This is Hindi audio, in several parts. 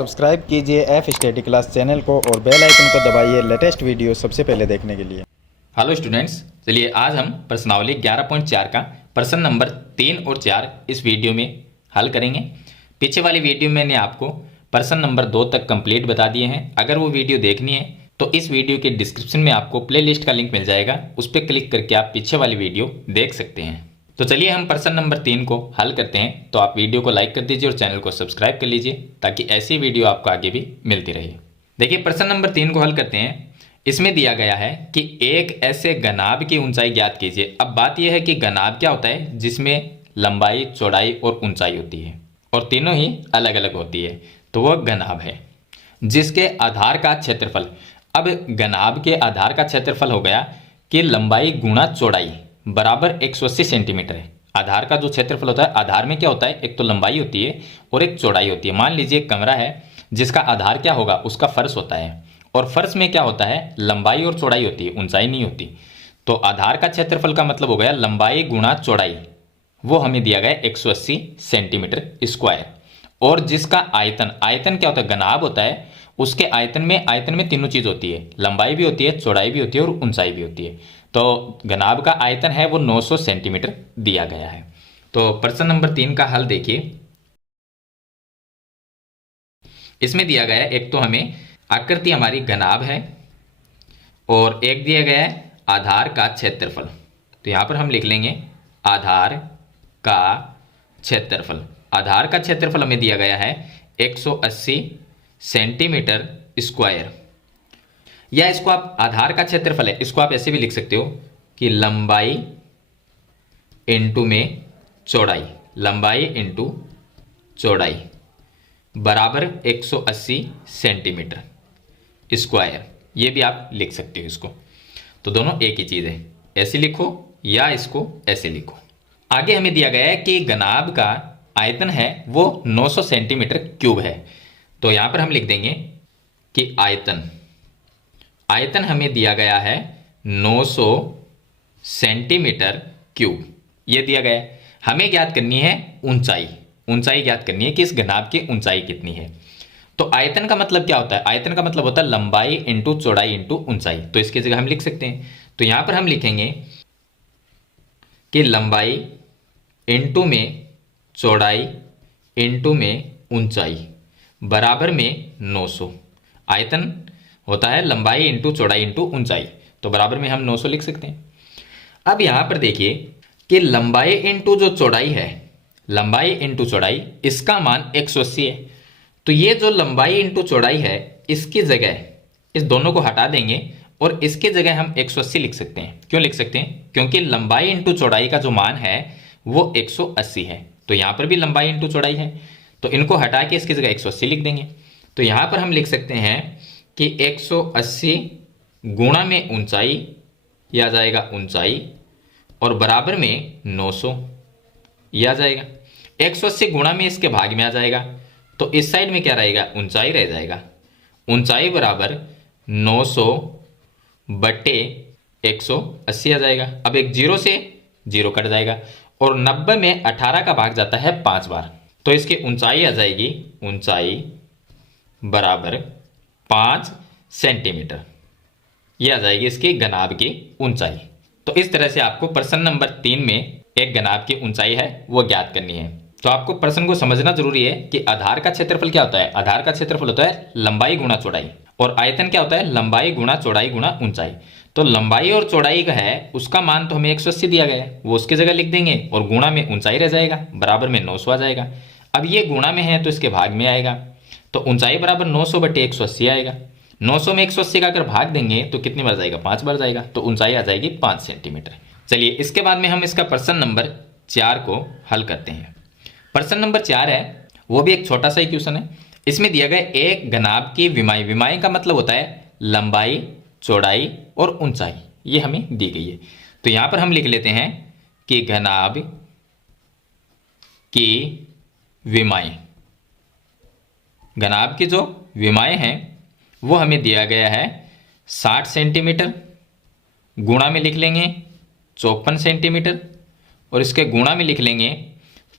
सब्सक्राइब कीजिए एफ स्टडी क्लास चैनल को और बेल आइकन को दबाइए लेटेस्ट वीडियो सबसे पहले देखने के लिए। हेलो स्टूडेंट्स, चलिए आज हम प्रश्नावली 11.4 का प्रश्न नंबर 3 और 4 इस वीडियो में हल करेंगे। पीछे वाली वीडियो में मैंने आपको प्रश्न नंबर 2 तक कंप्लीट बता दिए हैं। अगर वो वीडियो देखनी है तो इस वीडियो के डिस्क्रिप्शन में आपको प्लेलिस्ट का लिंक मिल जाएगा, उस पर क्लिक करके आप पीछे वाली वीडियो देख सकते हैं। तो चलिए हम प्रश्न नंबर 3 को हल करते हैं। तो आप वीडियो को लाइक कर दीजिए और चैनल को सब्सक्राइब कर लीजिए ताकि ऐसी वीडियो आपको आगे भी मिलती रहे। देखिए प्रश्न नंबर 3 को हल करते हैं। इसमें दिया गया है कि एक ऐसे घनाभ की ऊंचाई ज्ञात कीजिए। अब बात यह है कि घनाभ क्या होता है, जिसमें लंबाई, चौड़ाई और ऊंचाई होती है और तीनों ही अलग अलग होती है, तो वह घनाभ है। जिसके आधार का क्षेत्रफल, अब घनाभ के आधार का क्षेत्रफल हो गया कि लंबाई गुणा चौड़ाई बराबर 180 सेंटीमीटर है। आधार का जो क्षेत्रफल होता है, आधार में क्या होता है, एक तो लंबाई होती है और एक चौड़ाई होती है। मान लीजिए एक कमरा है जिसका आधार क्या होगा, उसका फर्श होता है, और फर्श में क्या होता है, लंबाई और चौड़ाई होती है, ऊंचाई नहीं होती। तो आधार का क्षेत्रफल का मतलब हो गया लंबाई गुणा चौड़ाई, वो हमें दिया गया 180 सेंटीमीटर स्क्वायर। और जिसका आयतन, आयतन क्या होता है, घनाभ होता है, उसके आयतन में तीनों चीज होती है, लंबाई भी होती है, चौड़ाई भी होती है और ऊंचाई भी होती है। तो घनाभ का आयतन है वो 900 सेंटीमीटर दिया गया है। तो प्रश्न नंबर 3 का हल देखिए। इसमें दिया गया है, एक तो हमें आकृति हमारी घनाभ है और एक दिया गया है आधार का क्षेत्रफल। तो यहां पर हम लिख लेंगे आधार का क्षेत्रफल। आधार का क्षेत्रफल हमें दिया गया है 180 सेंटीमीटर स्क्वायर, या इसको आप आधार का क्षेत्रफल है, इसको आप ऐसे भी लिख सकते हो कि लंबाई इंटू में चौड़ाई, लंबाई इंटू चौड़ाई बराबर 180 सेंटीमीटर स्क्वायर, ये भी आप लिख सकते हो इसको। तो दोनों एक ही चीज है, ऐसे लिखो या इसको ऐसे लिखो। आगे हमें दिया गया है कि घनाभ का आयतन है वो 900 सेंटीमीटर क्यूब है। तो यहां पर हम लिख देंगे कि आयतन हमें दिया गया है 900 सेंटीमीटर क्यूब, ये दिया गया है। हमें ज्ञात करनी है ऊंचाई, ऊंचाई ज्ञात करनी है कि इस घनाभ की ऊंचाई कितनी है। तो आयतन का मतलब क्या होता है, आयतन का मतलब होता है लंबाई इंटू चौड़ाई इंटू ऊंचाई। तो इसकी जगह हम लिख सकते हैं, तो यहां पर हम लिखेंगे कि लंबाई इंटू में चौड़ाई इंटू में ऊंचाई बराबर में 900। आयतन होता है लंबाई इंटू चौड़ाई इंटू ऊंचाई, तो बराबर में हम 900 लिख सकते हैं। अब यहां पर देखिए कि लंबाई इंटू जो चौड़ाई है, लंबाई इंटू चौड़ाई, इसका मान 180 है। तो ये जो लंबाई इंटू चौड़ाई है, इसकी जगह इस दोनों को हटा देंगे और इसके जगह हम 180 लिख सकते हैं। क्यों लिख सकते हैं, क्योंकि लंबाई इंटू चौड़ाई का जो मान है वो 180 है। तो यहां पर भी लंबाई इंटू चौड़ाई है, तो इनको हटा के इसकी जगह 180 लिख देंगे। तो यहां पर हम लिख सकते हैं कि 180 गुणा में ऊंचाई, यह आ जाएगा ऊंचाई, और बराबर में 900 यह आ जाएगा। 180 गुणा में इसके भाग में आ जाएगा, तो इस साइड में क्या रहेगा, ऊंचाई रह जाएगा। ऊंचाई बराबर 900 बटे 180 आ जाएगा। अब एक जीरो से जीरो कट जाएगा और 90 में 18 का भाग जाता है 5 बार, तो इसकी ऊंचाई आ जाएगी, ऊंचाई बराबर 5 सेंटीमीटर, यह आ जाएगी इसकी घनाभ की ऊंचाई। तो इस तरह से आपको प्रश्न नंबर 3 में एक घनाभ की ऊंचाई है वो ज्ञात करनी है। तो आपको प्रश्न को समझना जरूरी है कि आधार का क्षेत्रफल क्या होता है। आधार का क्षेत्रफल होता है लंबाई गुणा चौड़ाई, और आयतन क्या होता है, लंबाई गुणा चौड़ाई गुणा ऊंचाई। तो लंबाई और चौड़ाई का है, उसका मान तो हमें 180 दिया गया है, वो उसकी जगह लिख देंगे, और गुणा में ऊंचाई रह जाएगा, बराबर में 900 आ जाएगा। अब ये गुणा में है तो इसके भाग में आएगा, तो ऊंचाई बराबर 900 बटे 180 आएगा। 900 में 180 का अगर भाग देंगे तो कितनी बार जाएगा, 5 बार जाएगा, तो ऊंचाई आ जाएगी 5 सेंटीमीटर। चलिए इसके बाद में हम इसका प्रश्न नंबर 4 को हल करते हैं। प्रश्न नंबर 4 है, वो भी एक छोटा सा ही क्वेश्चन है। इसमें दिया गया एक घनाभ की विमाई, विमाई का मतलब होता है लंबाई, चौड़ाई और ऊंचाई, ये हमें दी गई है। तो यहां पर हम लिख लेते हैं कि घनाभ की विमाई, घनाभ की जो विमाएं हैं वो हमें दिया गया है 60 सेंटीमीटर, गुणा में लिख लेंगे 54 सेंटीमीटर, और इसके गुणा में लिख लेंगे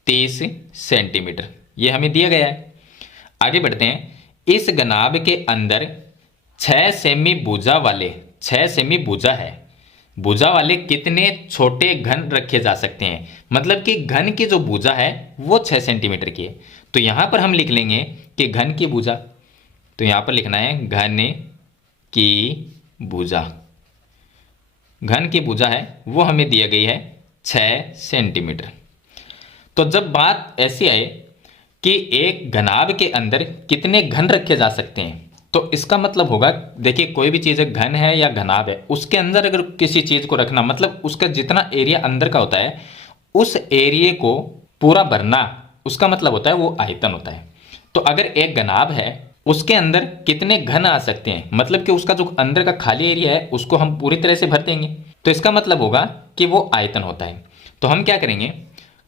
30 सेंटीमीटर, ये हमें दिया गया है। आगे बढ़ते हैं। इस घनाभ के अंदर 6 सेमी भुजा वाले 6 सेमी भुजा है, भुजा वाले कितने छोटे घन रखे जा सकते हैं। मतलब कि घन की जो भुजा है वो 6 सेंटीमीटर की है। तो यहां पर हम लिख लेंगे कि घन की भुजा, तो यहां पर लिखना है घन की भुजा। घन की भुजा है वो हमें दिया गई है 6 सेंटीमीटर। तो जब बात ऐसी आए कि एक घनाभ के अंदर कितने घन रखे जा सकते हैं, तो इसका मतलब होगा, देखिए कोई भी चीज़ घन है या घनाभ है, उसके अंदर अगर किसी चीज़ को रखना, मतलब उसका जितना एरिया अंदर का होता है उस एरिया को पूरा भरना, उसका मतलब होता है वो आयतन होता है। तो अगर एक घनाभ है उसके अंदर कितने घन आ सकते हैं, मतलब कि उसका जो अंदर का खाली एरिया है उसको हम पूरी तरह से भर देंगे, तो इसका मतलब होगा कि वो आयतन होता है। तो हम क्या करेंगे,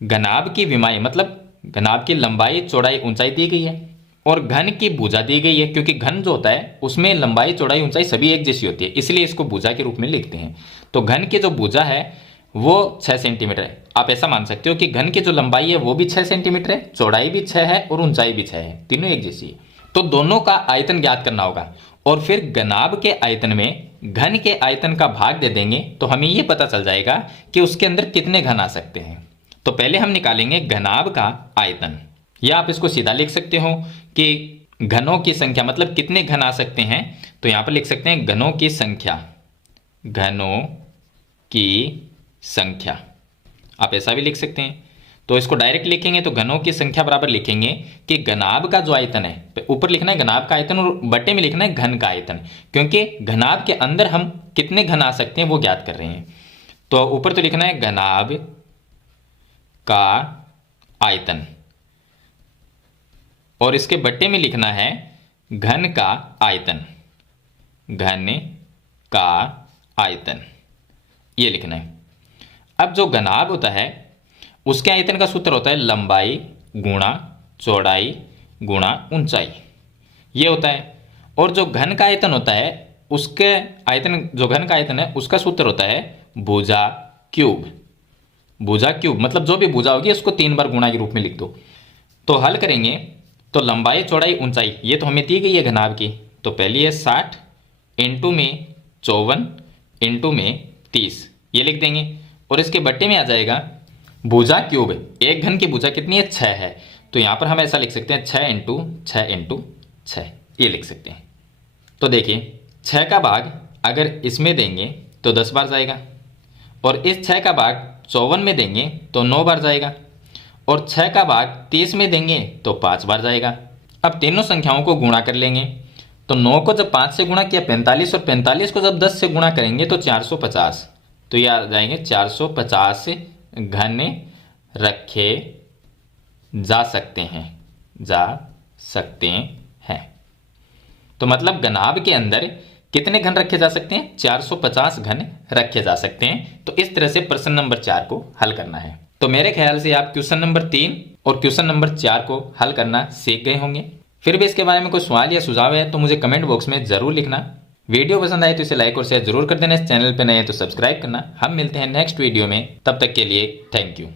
घनाभ की विमाएं, मतलब घनाभ की लंबाई चौड़ाई ऊंचाई दी गई है और घन की भुजा दी गई है, क्योंकि घन जो होता है उसमें लंबाई चौड़ाई ऊंचाई सभी एक जैसी होती है, इसलिए इसको भुजा के रूप में लिखते हैं। तो घन की जो भुजा है वो 6 सेंटीमीटर है। आप ऐसा मान सकते हो कि घन की जो लंबाई है वो भी 6 सेंटीमीटर है, चौड़ाई भी 6 है और ऊंचाई भी 6 है, तीनों एक जैसी है। तो दोनों का आयतन ज्ञात करना होगा और फिर घनाभ के आयतन में घन के आयतन का भाग दे देंगे तो हमें यह पता चल जाएगा कि उसके अंदर कितने घन आ सकते हैं। तो पहले हम निकालेंगे घनाभ का आयतन, या आप इसको सीधा लिख सकते हो कि घनों की संख्या, मतलब कितने घन आ सकते हैं। तो यहां पर लिख सकते हैं घनों की संख्या, घनों की संख्या, आप ऐसा भी लिख सकते हैं। तो इसको डायरेक्ट लिखेंगे तो घनों की संख्या बराबर लिखेंगे कि घनाभ का जो आयतन है, ऊपर लिखना है घनाभ का आयतन और बटे में लिखना है घन का आयतन, क्योंकि घनाभ के अंदर हम कितने घन आ सकते हैं वो ज्ञात कर रहे हैं। तो ऊपर तो लिखना है घनाभ का आयतन और इसके बट्टे में लिखना है घन का आयतन, घन का आयतन, ये लिखना है। अब जो घनाभ होता है उसके आयतन का सूत्र होता है लंबाई गुणा चौड़ाई गुणा ऊंचाई, ये होता है। और जो घन का आयतन होता है उसके आयतन, जो घन का आयतन है उसका सूत्र होता है भुजा क्यूब। भुजा क्यूब मतलब जो भी भुजा होगी उसको 3 बार गुणा के रूप में लिख दो। तो हल करेंगे तो लंबाई चौड़ाई ऊंचाई ये तो हमें दी गई है घनाभ की, तो पहली है 60 इंटू में 54 इंटू में 30, ये लिख देंगे और इसके बट्टे में आ जाएगा भुजा क्यूब। एक घन की भुजा कितनी है, 6 है, तो यहां पर हम ऐसा लिख सकते हैं 6 इंटू 6 इंटू 6, ये लिख सकते हैं। तो देखिए 6 का भाग अगर इसमें देंगे तो 10 बार जाएगा और इस 6 का भाग 54 में देंगे तो 9 बार जाएगा और 6 का भाग 30 में देंगे तो 5 बार जाएगा। अब तीनों संख्याओं को गुणा कर लेंगे, तो 9 को जब 5 से गुणा किया 45 और 45 को जब 10 से गुणा करेंगे तो 450, तो ये आ जाएंगे 450 घन रखे जा सकते हैं, जा सकते हैं। तो मतलब घनाभ के अंदर कितने घन रखे जा सकते हैं, 450 घन रखे जा सकते हैं। तो इस तरह से प्रश्न नंबर 4 को हल करना है। तो मेरे ख्याल से आप क्वेश्चन नंबर 3 और क्वेश्चन नंबर 4 को हल करना सीख गए होंगे। फिर भी इसके बारे में कोई सवाल या सुझाव है तो मुझे कमेंट बॉक्स में जरूर लिखना। वीडियो पसंद आए तो इसे लाइक और शेयर जरूर कर देना। इस चैनल पर नए हैं तो सब्सक्राइब करना। हम मिलते हैं नेक्स्ट वीडियो में, तब तक के लिए थैंक यू।